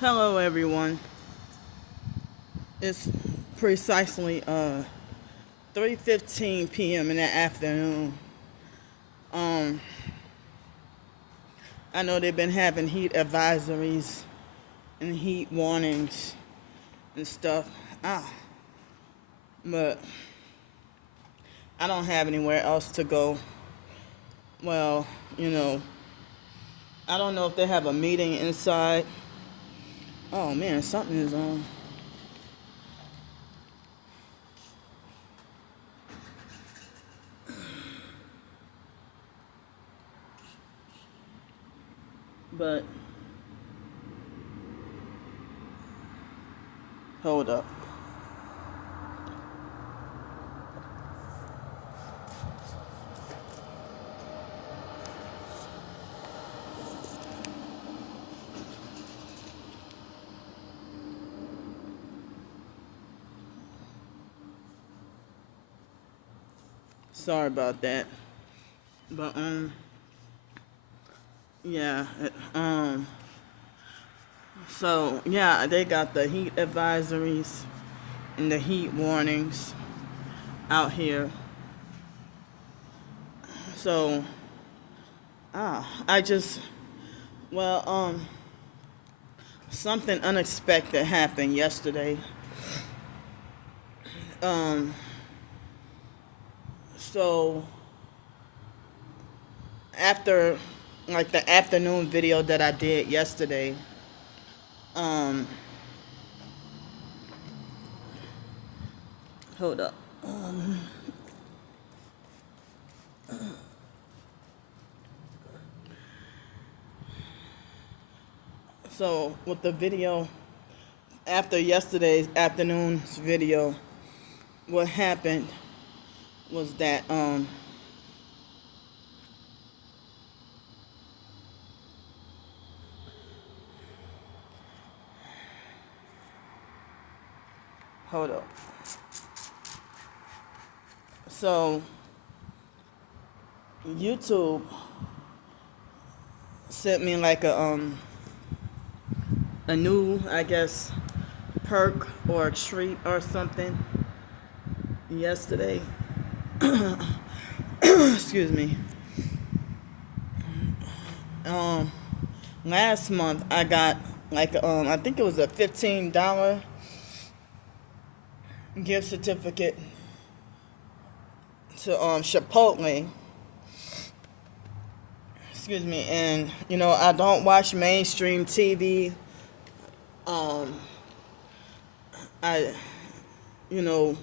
Hello, everyone. It's precisely 3:15 p.m. in the afternoon. Um, I know they've been having heat advisories and heat warnings and stuff. Ah, but I don't have anywhere else to go. Well, you know, I don't know if they have a meeting inside. Oh man, something is on. But hold up. Sorry about that. But yeah. So yeah, they got the heat advisories and the heat warnings out here. So I just well something unexpected happened yesterday. Um so after like the afternoon video that I did yesterday, um hold up. So with the video after yesterday's afternoon's video, what happened was that hold up. So YouTube sent me like a new, I guess, perk or a treat or something yesterday. Excuse me. Um, Last month I got like I think it was a $15 gift certificate to Chipotle. Excuse me, and I don't watch mainstream TV. Um, I you know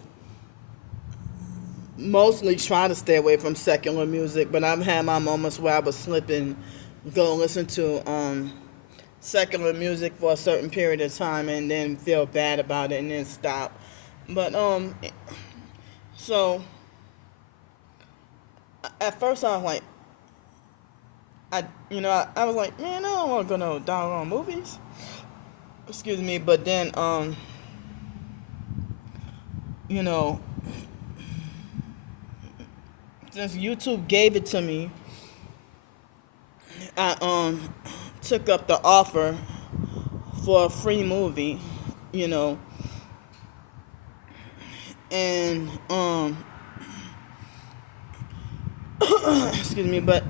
mostly try to stay away from secular music, but I've had my moments where I was slipping, go listen to secular music for a certain period of time and then feel bad about it and then stop. But so at first I was like, I was like, man, I don't want to go no doggone movies. Excuse me, but then you know, since YouTube gave it to me, I took up the offer for a free movie, you know, and excuse me, but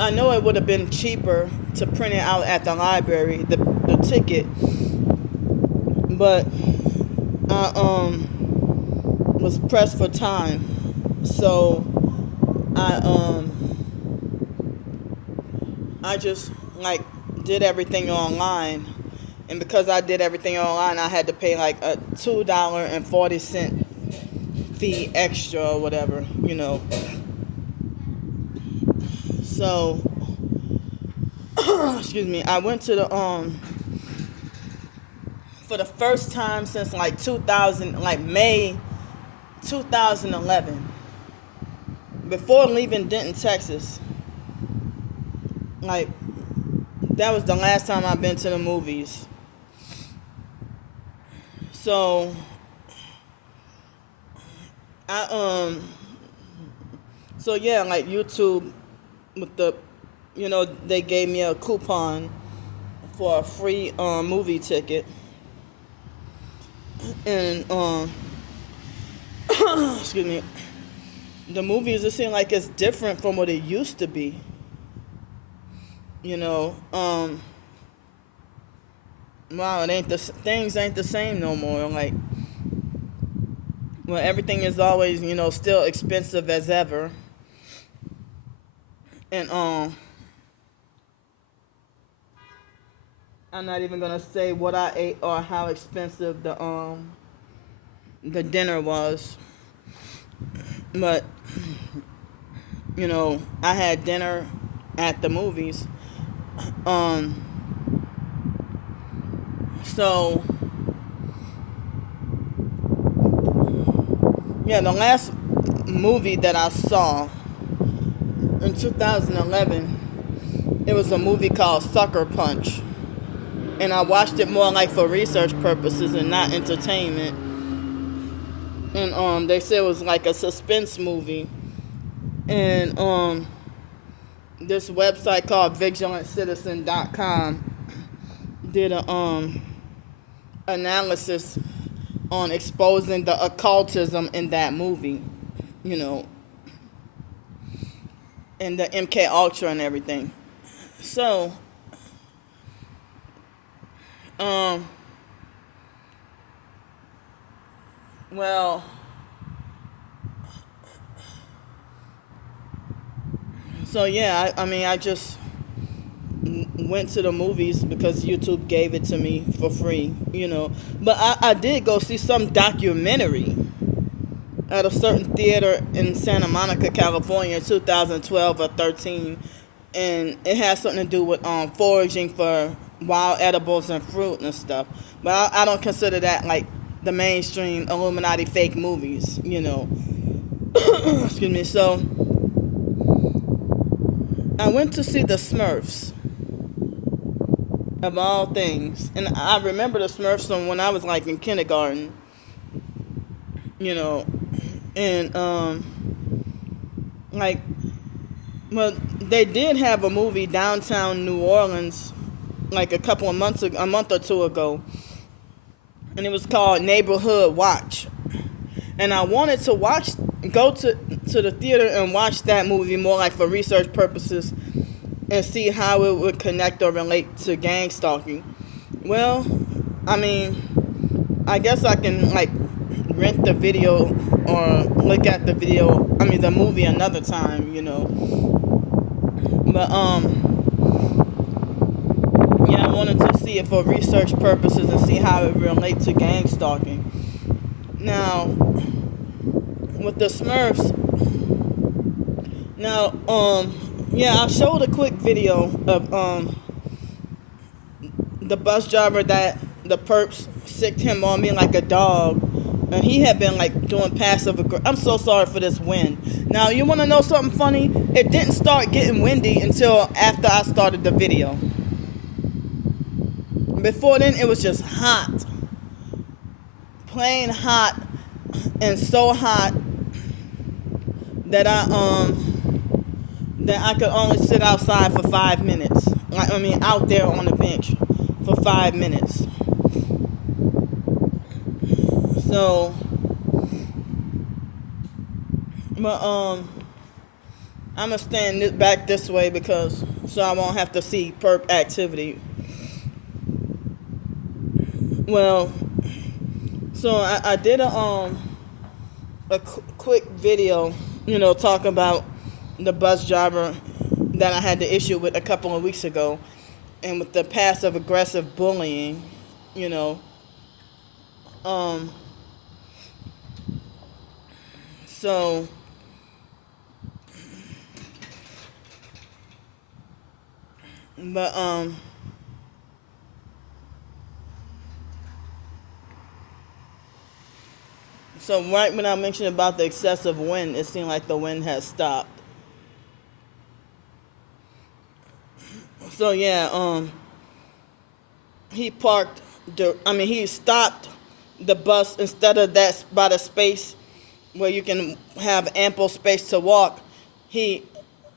I know it would have been cheaper to print it out at the library, the ticket, but I was pressed for time, so I I just like did everything online, and because I did everything online, I had to pay like a $2.40 fee extra or whatever, So, excuse me, I went to the for the first time since like 2000, like May 2011, before leaving Denton, Texas. Like that was the last time I've been to the movies. So I so yeah, like YouTube with the they gave me a coupon for a free movie ticket, and excuse me, the movies, it seems like it's different from what it used to be. You know, wow, it ain't things ain't the same no more. Like, well, everything is always, still expensive as ever, and I'm not even gonna say what I ate or how expensive the dinner was, but I had dinner at the movies. Um, so yeah, the last movie that I saw in 2011, it was a movie called Sucker Punch, and I watched it more like for research purposes and not entertainment. And they said it was like a suspense movie, and this website called VigilantCitizen.com did a analysis on exposing the occultism in that movie, you know, and the MK Ultra and everything. So, well, so yeah, I mean, I just went to the movies because YouTube gave it to me for free, But I did go see some documentary at a certain theater in Santa Monica, California, 2012 or 13, and it has something to do with foraging for wild edibles and fruit and stuff. But I don't consider that like the mainstream Illuminati fake movies, Excuse me. So I went to see the Smurfs, of all things, and I remember the Smurfs from when I was like in kindergarten, you know, and like, well, they did have a movie downtown New Orleans like a month or two ago, and it was called Neighborhood Watch, and I wanted to go to the theater and watch that movie more like for research purposes and see how it would connect or relate to gang stalking. Well, I mean, I guess I can like rent the video or look at the the movie another time, But yeah, I wanted to see it for research purposes and see how it relates to gang stalking. Now, with the Smurfs, yeah, I showed a quick video of the bus driver that the perps sicked him on me like a dog, and he had been like doing passive aggression. I'm so sorry for this wind. Now, you want to know something funny? It didn't start getting windy until after I started the video. Before then, it was just hot, plain hot, and so hot that I could only sit outside for 5 minutes. Out there on the bench for 5 minutes. So, but I'm gonna stand back this way so I won't have to see perp activity. Well, so I did a quick video, talking about the bus driver that I had the issue with a couple of weeks ago, and with the passive aggressive bullying, so but so right when I mentioned about the excessive wind, it seemed like the wind had stopped. So yeah, he stopped the bus instead of that by the space where you can have ample space to walk. He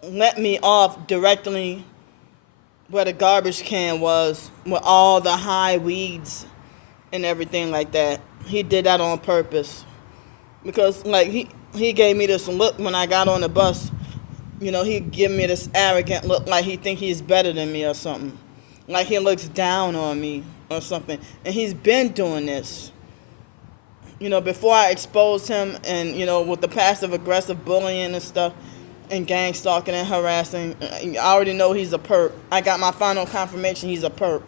let me off directly where the garbage can was with all the high weeds and everything like that. He did that on purpose because like he gave me this look when I got on the bus. He give me this arrogant look like he think he's better than me or something. Like he looks down on me or something. And he's been doing this. Before I exposed him and, with the passive aggressive bullying and stuff and gang stalking and harassing, I already know he's a perp. I got my final confirmation he's a perp.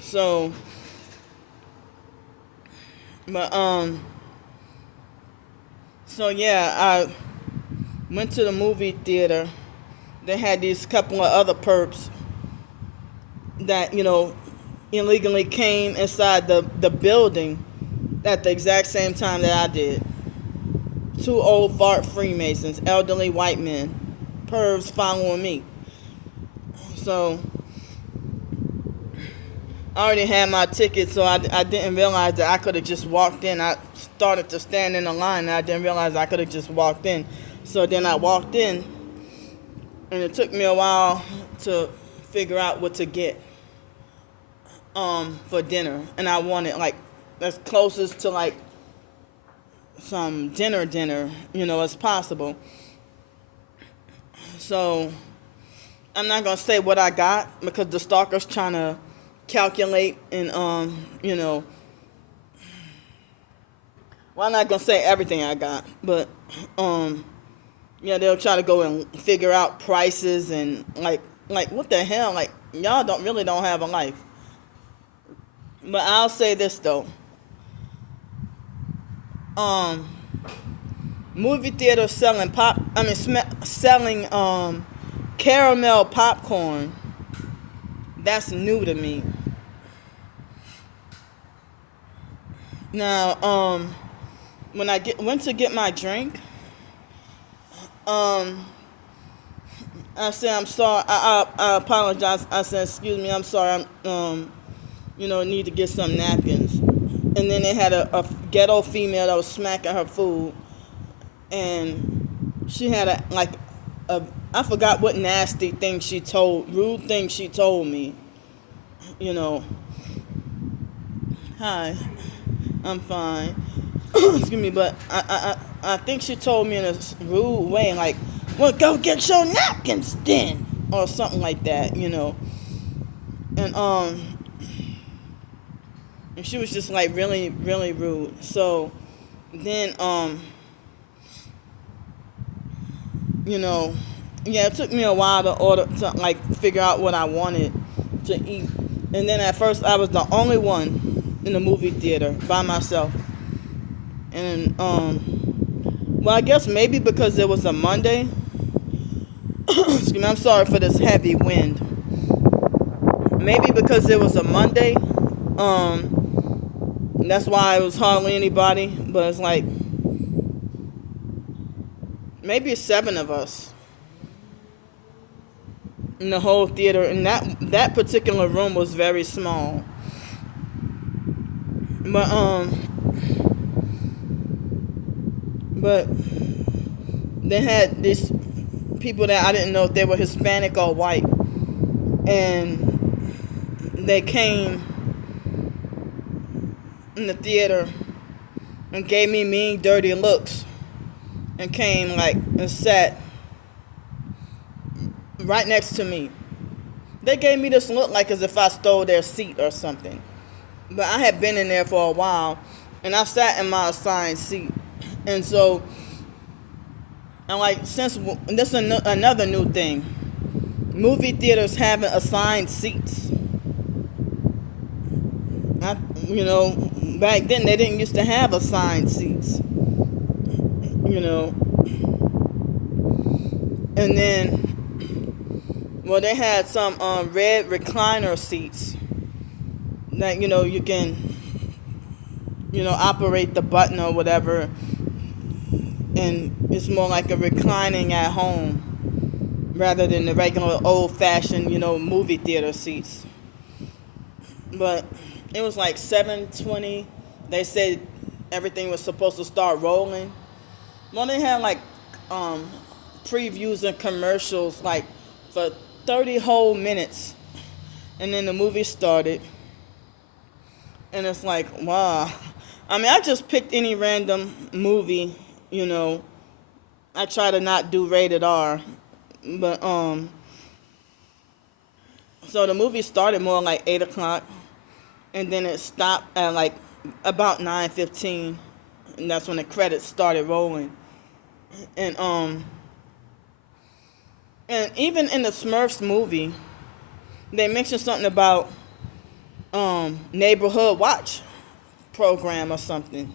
So, but, so yeah, I went to the movie theater. They had these couple of other perps that, illegally came inside the building at the exact same time that I did. 2 old fart Freemasons, elderly white men, pervs following me. So I already had my ticket, so I didn't realize that I could have just walked in. I started to stand in the line, and I didn't realize I could have just walked in. So then I walked in, and it took me a while to figure out what to get for dinner. And I wanted, like, as closest to, like, some dinner, as possible. So I'm not going to say what I got because the stalker's trying to calculate and well, I'm not gonna say everything I got, but they'll try to go and figure out prices and like what the hell, like y'all don't have a life. But I'll say this though, movie theater selling selling caramel popcorn. That's new to me. Now, when I went to get my drink, I said, I'm sorry, I apologize. I said, excuse me, I'm sorry, need to get some napkins. And then they had a ghetto female that was smacking her food, and she had I forgot what nasty thing rude thing she told me. Hi, I'm fine. Excuse me, but I think she told me in a rude way, like, well, go get your napkins then, or something like that, And and she was just like really, really rude. So then it took me a while to figure out what I wanted to eat. And then at first I was the only one in the movie theater by myself. And well, I guess maybe because it was a Monday. Excuse me, I'm sorry for this heavy wind. Maybe because it was a Monday, that's why it was hardly anybody. But it's like maybe 7 of us in the whole theater, and that particular room was very small. But they had these people that I didn't know if they were Hispanic or white, and they came in the theater and gave me mean, dirty looks, and came and sat right next to me. They gave me this look like as if I stole their seat or something. But I had been in there for a while, and I sat in my assigned seat. And so, since this is another new thing, movie theaters having assigned seats. Back then they didn't used to have assigned seats. And then, well, they had some red recliner seats that you can operate the button or whatever, and it's more like a reclining at home rather than the regular old-fashioned movie theater seats. But it was like 7:20. They said everything was supposed to start rolling. Well, they had previews and commercials like for 30 whole minutes, and then the movie started, and it's like, wow. I mean, I just picked any random movie, you know. I try to not do rated R, but so the movie started more like 8 o'clock, and then it stopped at like about 9:15, and that's when the credits started rolling. And and even in the Smurfs movie, they mentioned something about neighborhood watch program or something,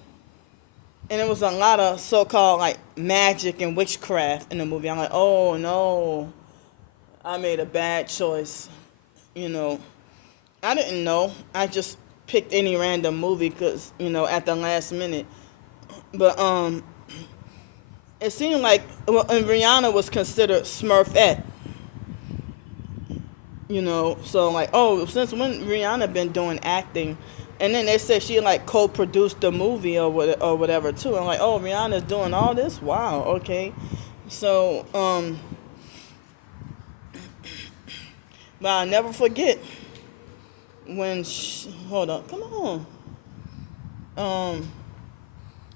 and it was a lot of so-called like magic and witchcraft in the movie. I'm like, oh no, I made a bad choice. You know, I didn't know. I just picked any random movie because, you know, at the last minute. But it seemed like, well, and Rihanna was considered Smurfette. You know, so like, oh, since when Rihanna been doing acting? And then they said she like co-produced the movie or whatever too. I'm like, oh, Rihanna's doing all this? Wow, okay. So but I'll never forget when hold up, come on.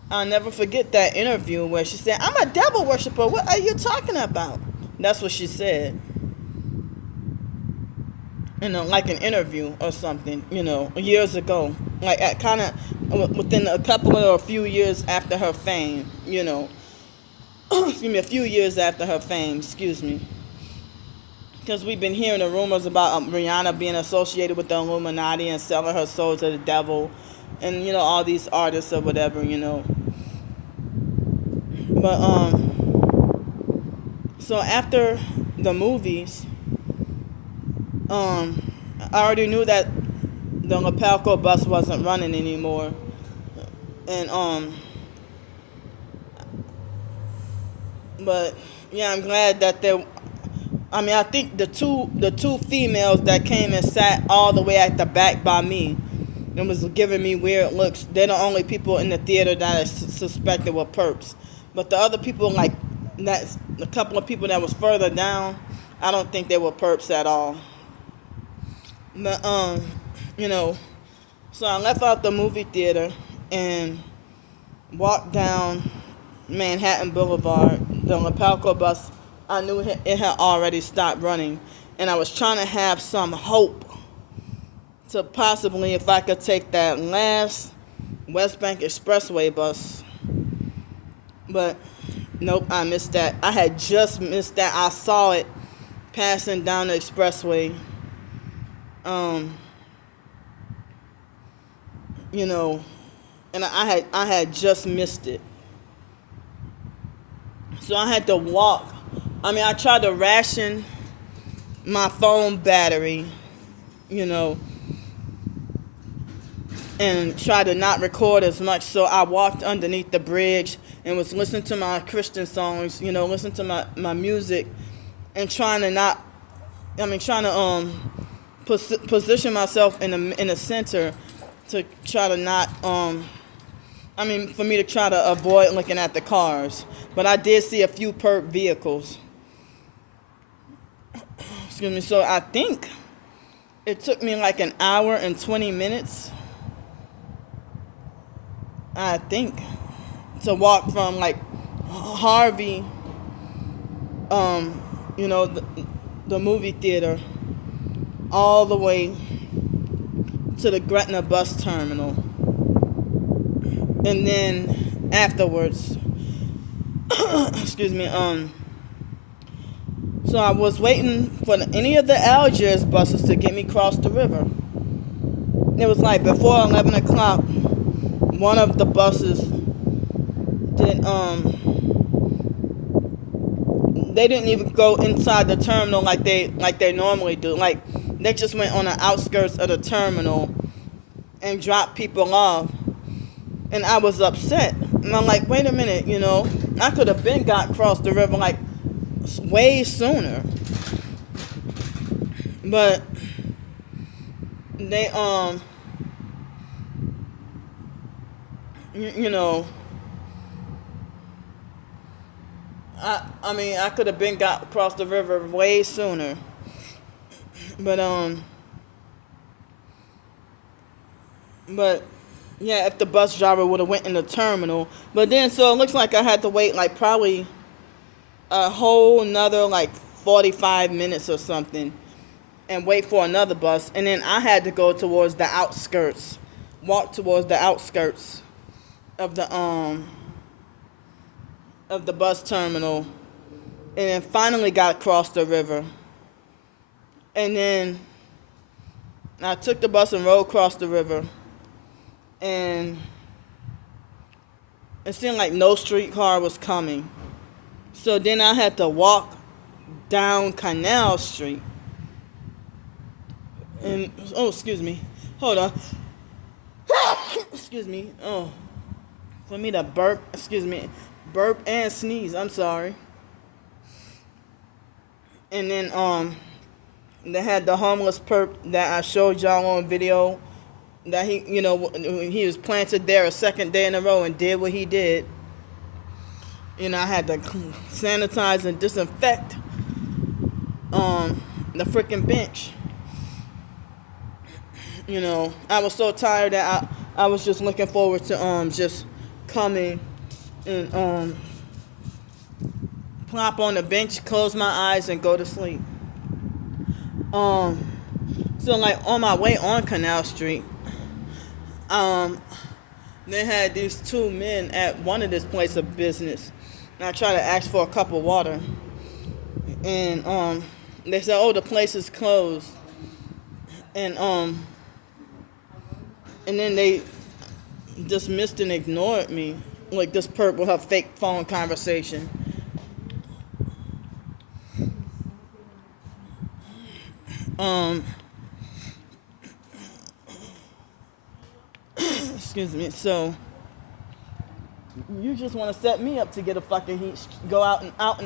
I'll never forget that interview where she said, I'm a devil worshiper. What are you talking about? That's what she said. You know, like an interview or something, you know, years ago. Like at kind of within a couple or a few years after her fame, you know. Excuse me, a few years after her fame, excuse me. Because we've been hearing the rumors about Rihanna being associated with the Illuminati and selling her soul to the devil. And, you know, all these artists or whatever, you know. But, so after the movies, I already knew that the Lapalco bus wasn't running anymore. And, but, yeah, I'm glad that I mean, I think the two females that came and sat all the way at the back by me and was giving me weird looks, they're the only people in the theater that I suspected were perps. But the other people, like, that's a couple of people that was further down, I don't think they were perps at all. But, you know, so I left out the movie theater and walked down Manhattan Boulevard. The Lapalco bus, I knew it had already stopped running, and I was trying to have some hope to possibly, if I could take that last West Bank Expressway bus. But nope, I missed that. I had just missed that. I saw it passing down the expressway. You know, and I had just missed it. So I had to walk. I mean, I tried to ration my phone battery, you know, and try to not record as much. So I walked underneath the bridge and was listening to my Christian songs, you know, listening to my music, and trying to position myself in the center to try to not for me to try to avoid looking at the cars. But I did see a few perp vehicles. Excuse me. So I think it took me like an hour and 20 minutes, I think, to walk from like Harvey, you know, the movie theater, all the way to the Gretna bus terminal. And then afterwards, excuse me, so I was waiting for any of the Algiers buses to get me across the river. It was like before 11 o'clock, one of the buses they didn't even go inside the terminal like they normally do. Like, they just went on the outskirts of the terminal and dropped people off. And I was upset. And I'm like, wait a minute, you know, I could have been got across the river like way sooner. But they you know, I mean, I could have been got across the river way sooner. But but yeah, if the bus driver would have went in the terminal. But then, so it looks like I had to wait like probably a whole another like 45 minutes or something and wait for another bus. And then I had to go towards the outskirts, walk towards the outskirts of the bus terminal, and then finally got across the river. And then I took the bus and rode across the river, and it seemed like no streetcar was coming. So then I had to walk down Canal Street. And, oh, excuse me. Hold on. Excuse me. Oh, for me to burp, burp and sneeze. I'm sorry. And then, they had the homeless perp that I showed y'all on video. That he was planted there a second day in a row and did what he did. I had to sanitize and disinfect the freaking bench. I was so tired that I was just looking forward to just coming and plop on the bench, close my eyes, and go to sleep. So like on my way on Canal Street, they had these two men at one of this place of business. And I tried to ask for a cup of water. And they said, "Oh, the place is closed." And then they dismissed and ignored me. Like this perp with her fake phone conversation. Excuse me. So you just want to set me up to get a fucking go out in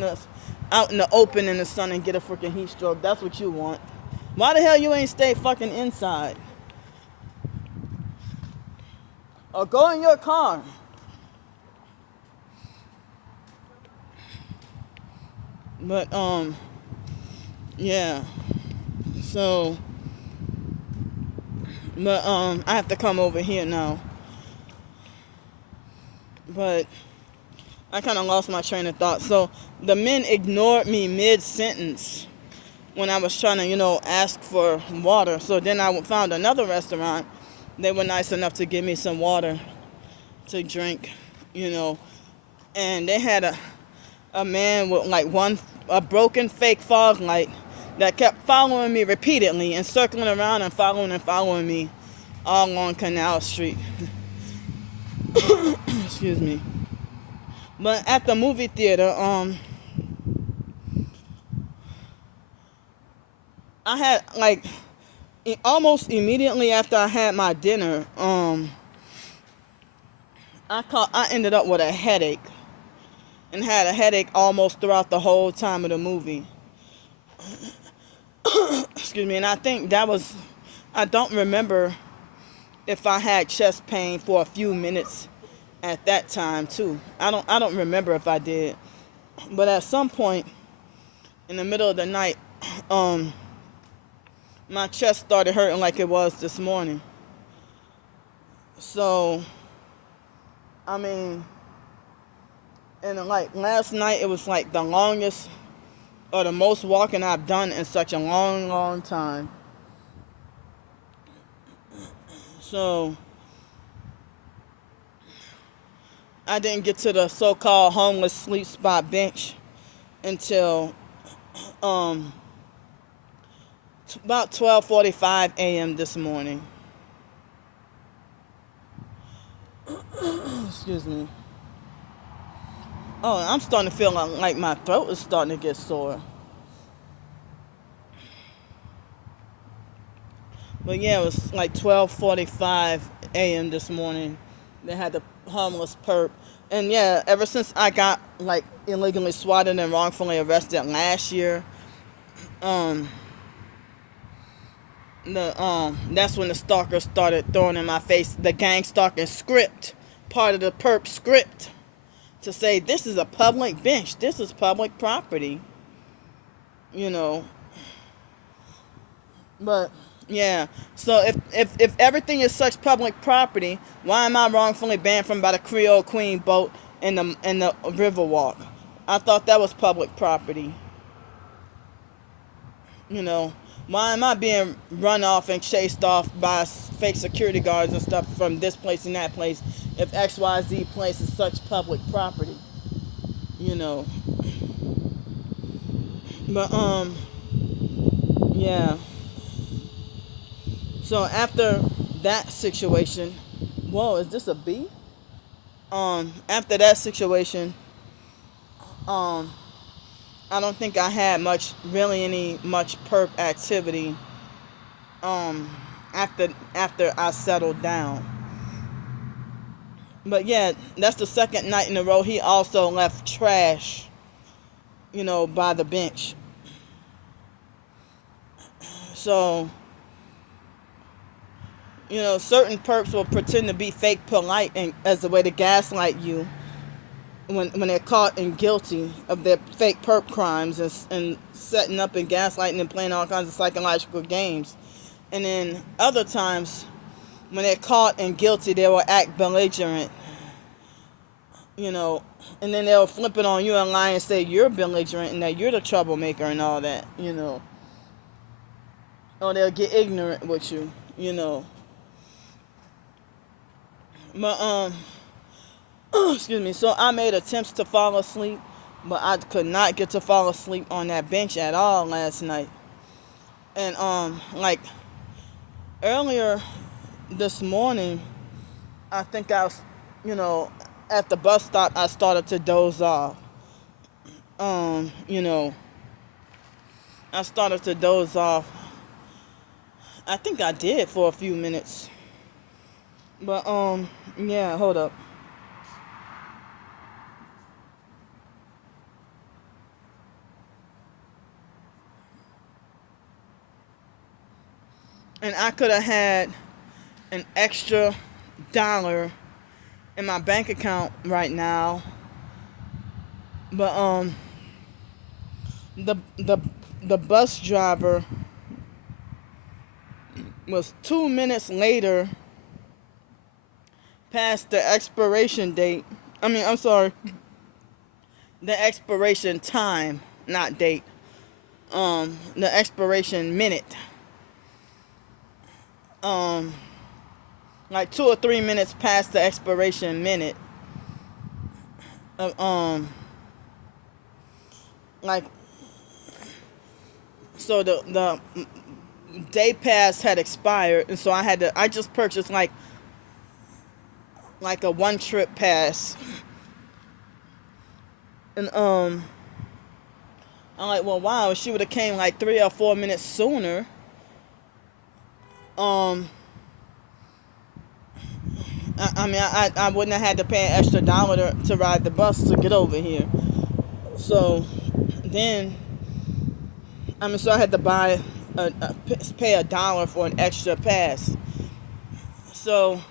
the open in the sun and get a freaking heat stroke. That's what you want. Why the hell you ain't stay fucking inside? Or go in your car. But yeah. So but I have to come over here now. But I kind of lost my train of thought. So the men ignored me mid-sentence when I was trying to, ask for water. So then I found another restaurant. They were nice enough to give me some water to drink, And they had a man with like a broken fake fog light that kept following me repeatedly and circling around and following me all along Canal Street. Excuse me. But at the movie theater, I had almost immediately after I had my dinner, I ended up with a headache, and had a headache almost throughout the whole time of the movie. Excuse me, and I think I don't remember if I had chest pain for a few minutes at that time too. I don't remember if I did. But at some point in the middle of the night, my chest started hurting like it was this morning. So, I mean, and like last night it was like the longest or the most walking I've done in such a long, long time. So I didn't get to the so-called homeless sleep spot bench until about 12:45 a.m. this morning. Excuse me. Oh, I'm starting to feel like my throat is starting to get sore. But yeah, it was like 12:45 a.m. this morning. They had the homeless perp. And yeah, ever since I got like illegally swatted and wrongfully arrested last year, that's when the stalkers started throwing in my face the gang stalking script, part of the perp script, to say this is a public bench, this is public property, you know. But yeah, so if everything is such public property, why am I wrongfully banned from by the Creole Queen boat in the Riverwalk? I thought that was public property. You know, why am I being run off and chased off by fake security guards and stuff from this place and that place if XYZ place is such public property? You know. But yeah. So after that situation, whoa, is this a bee? After that situation, um, I don't think I had any much perp activity. Um, after I settled down. But yeah, that's the second night in a row he also left trash, by the bench. So, certain perps will pretend to be fake polite and as a way to gaslight you when they're caught and guilty of their fake perp crimes and setting up and gaslighting and playing all kinds of psychological games. And then other times, when they're caught and guilty, they will act belligerent, and then they'll flip it on you and lie and say you're belligerent and that you're the troublemaker and all that, Or they'll get ignorant with you, But, excuse me, so I made attempts to fall asleep, but I could not get to fall asleep on that bench at all last night. And, like, earlier this morning, I think I was, at the bus stop, I started to doze off. I started to doze off. I think I did for a few minutes. But, yeah, hold up. And I could have had an extra dollar in my bank account right now. But, the bus driver was 2 minutes later past the expiration date. I'm sorry. The expiration time, not date. The expiration minute. Like 2 or 3 minutes past the expiration minute. Like, so the day pass had expired, and so I just purchased like a one trip pass. And I'm like, well, wow, if she would have came like 3 or 4 minutes sooner, I wouldn't have had to pay an extra dollar to ride the bus to get over here. So then, so I had to pay $1 for an extra pass. So,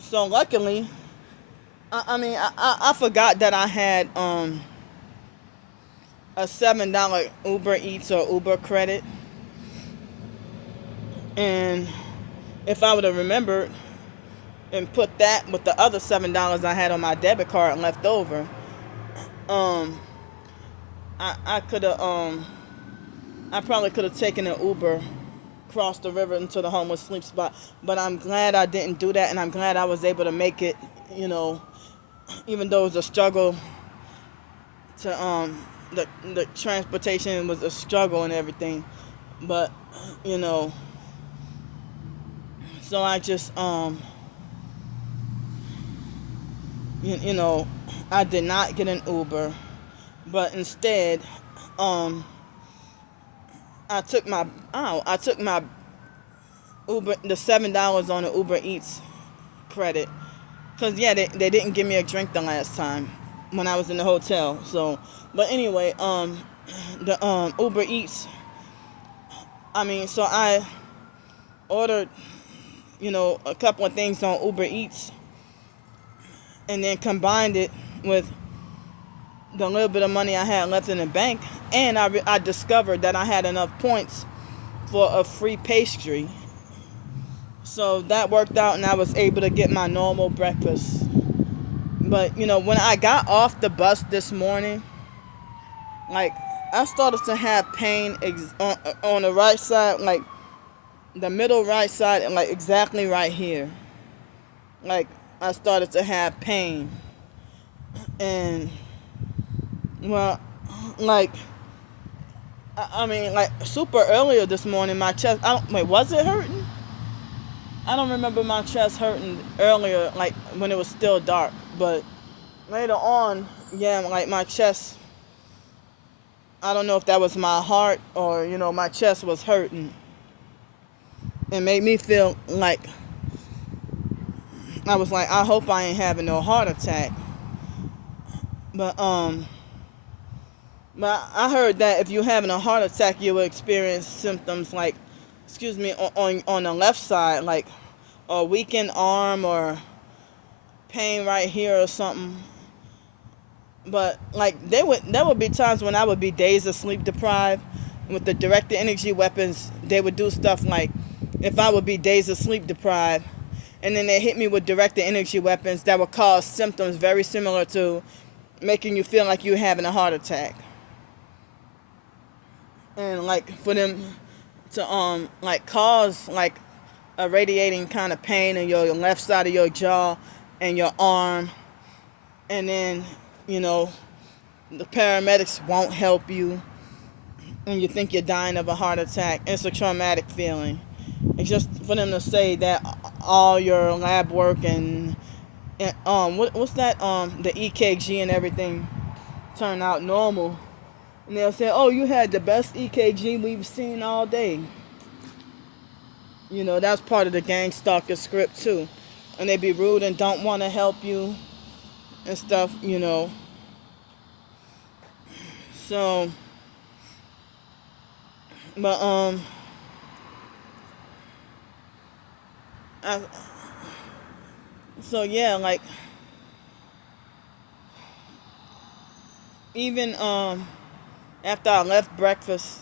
so luckily, I forgot that I had a $7 Uber Eats or Uber credit. And if I would have remembered and put that with the other $7 I had on my debit card left over, I could have, I probably could have taken an Uber, crossed the river into the homeless sleep spot. But I'm glad I didn't do that, and I'm glad I was able to make it, even though it was a struggle to, the transportation was a struggle and everything. But, so I just, I did not get an Uber, but instead, I took my Uber, the $7 on the Uber Eats credit, cause yeah, they didn't give me a drink the last time when I was in the hotel. So, but anyway, the Uber Eats. So I ordered a couple of things on Uber Eats, and then combined it with the little bit of money I had left in the bank, and I discovered that I had enough points for a free pastry. So that worked out, and I was able to get my normal breakfast. But, when I got off the bus this morning, like, I started to have pain on the right side, like, the middle right side, and, like, exactly right here. Like, I started to have pain. And, well, like, I mean, like, super earlier this morning, my chest, was it hurting? I don't remember my chest hurting earlier, like, when it was still dark. But later on, yeah, like, my chest, I don't know if that was my heart or, my chest was hurting. It made me feel like, I was like, I hope I ain't having no heart attack. But I heard that if you're having a heart attack, you will experience symptoms like, on the left side, like a weakened arm or pain right here or something. But like there would be times when I would be days of sleep deprived. With the directed energy weapons, they would do stuff like, if I would be days of sleep deprived, and then they hit me with directed energy weapons that would cause symptoms very similar to making you feel like you're having a heart attack. And like for them to like cause like a radiating kind of pain in your left side of your jaw and your arm, and then the paramedics won't help you and you think you're dying of a heart attack. It's a traumatic feeling. It's just for them to say that all your lab work and what's that the EKG and everything turn out normal, and they'll say, oh, you had the best EKG we've seen all day. That's part of the gang stalker script too, and they be rude and don't want to help you and stuff. So but so yeah, like even after I left breakfast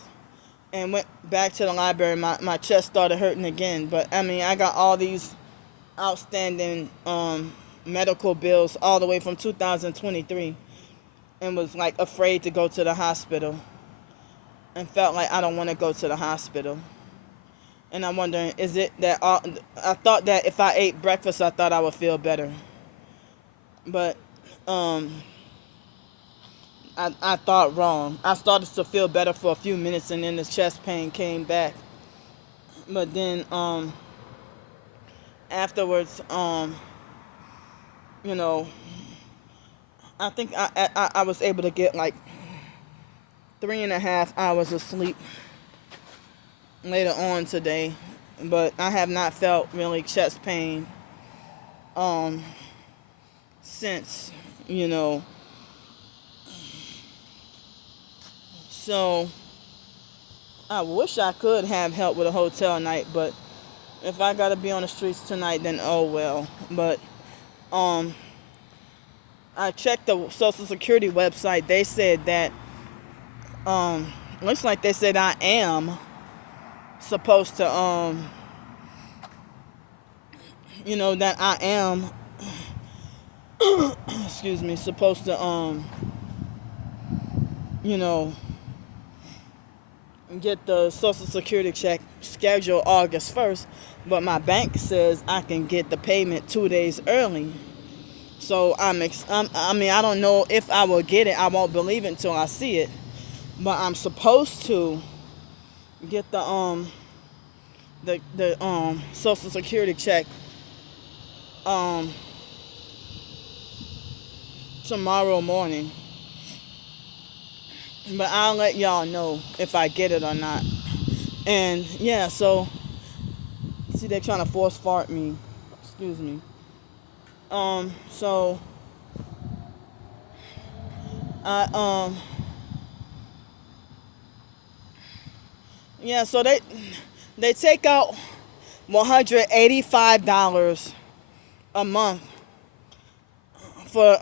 and went back to the library, my chest started hurting again. But I mean, I got all these outstanding medical bills all the way from 2023, and was like afraid to go to the hospital, and felt like I don't want to go to the hospital. And I'm wondering, is it that I thought that if I ate breakfast, I thought I would feel better. But I thought wrong. I started to feel better for a few minutes, and then the chest pain came back. But then afterwards, I think I was able to get like 3.5 hours of sleep later on today, but I have not felt really chest pain since, so I wish I could have help with a hotel night, but if I gotta be on the streets tonight, then oh well. But I checked the Social Security website. They said that looks like they said I am supposed to that I am supposed to get the Social Security check scheduled August 1st, but my bank says I can get the payment 2 days early. So I don't know if I will get it. I won't believe it until I see it. But I'm supposed to get the Social Security check tomorrow morning. But I'll let y'all know if I get it or not. And yeah, so see, they're trying to force fart me. Excuse me. So I yeah, so they take out $185 a month for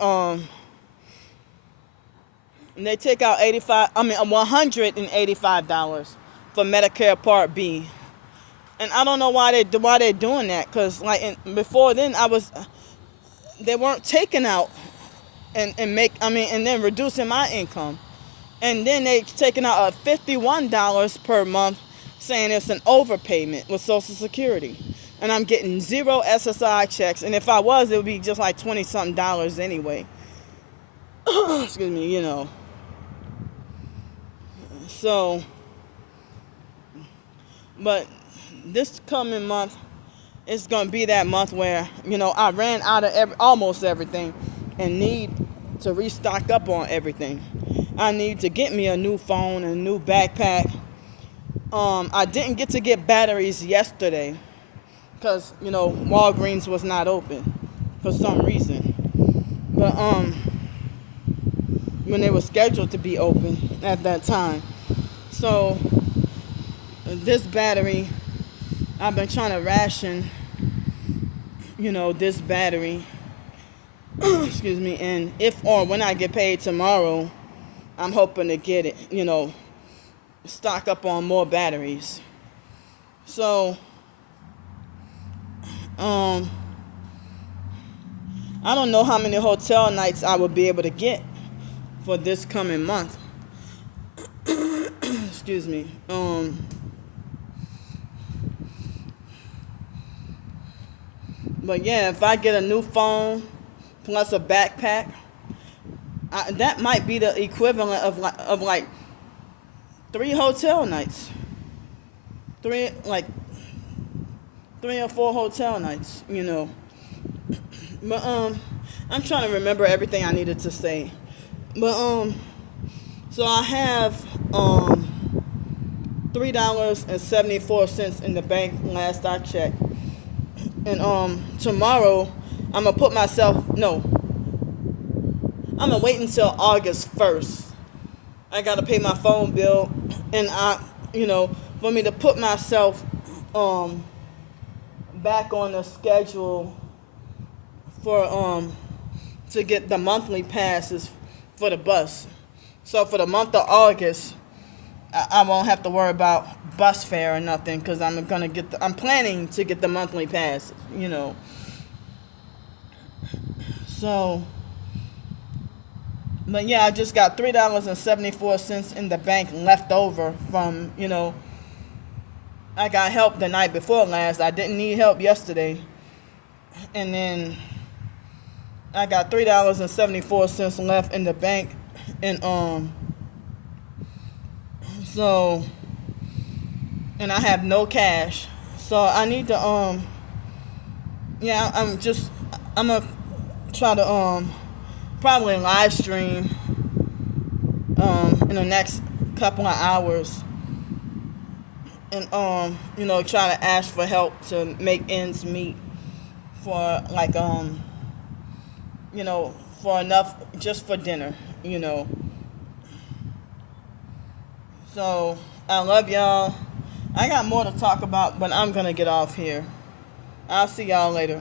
and they take out $185 for Medicare Part B. And I don't know why they're doing that, cuz like before then they weren't taking out and then reducing my income. And then they taking out $51 per month, saying it's an overpayment with Social Security. And I'm getting 0 SSI checks. And if I was, it would be just like 20 something dollars anyway. Excuse me, So, but this coming month is going to be that month where, I ran out of almost everything and need to restock up on everything. I need to get me a new phone and a new backpack. I didn't get to get batteries yesterday because, Walgreens was not open for some reason. But when they were scheduled to be open at that time. So this battery, I've been trying to ration, this battery. Excuse me. And if or when I get paid tomorrow, I'm hoping to get it, stock up on more batteries. So, I don't know how many hotel nights I will be able to get for this coming month. Excuse me. But yeah, if I get a new phone plus a backpack, that might be the equivalent of like 3 hotel nights. 3 or 4 hotel nights, But I'm trying to remember everything I needed to say. But so I have $3.74 in the bank last I checked. And tomorrow I'm gonna put myself I'm gonna wait until August 1st. I gotta pay my phone bill, and for me to put myself back on the schedule for to get the monthly passes for the bus. So for the month of August, I won't have to worry about bus fare or nothing, because I'm planning to get the monthly passes, So, but yeah, I just got $3.74 in the bank left over from, I got help the night before last. I didn't need help yesterday. And then I got $3.74 left in the bank. And and I have no cash. So I need to I'm gonna try to probably live stream in the next couple of hours, and try to ask for help to make ends meet for for enough just for dinner, So I love y'all. I got more to talk about, but I'm gonna get off here. I'll see y'all later.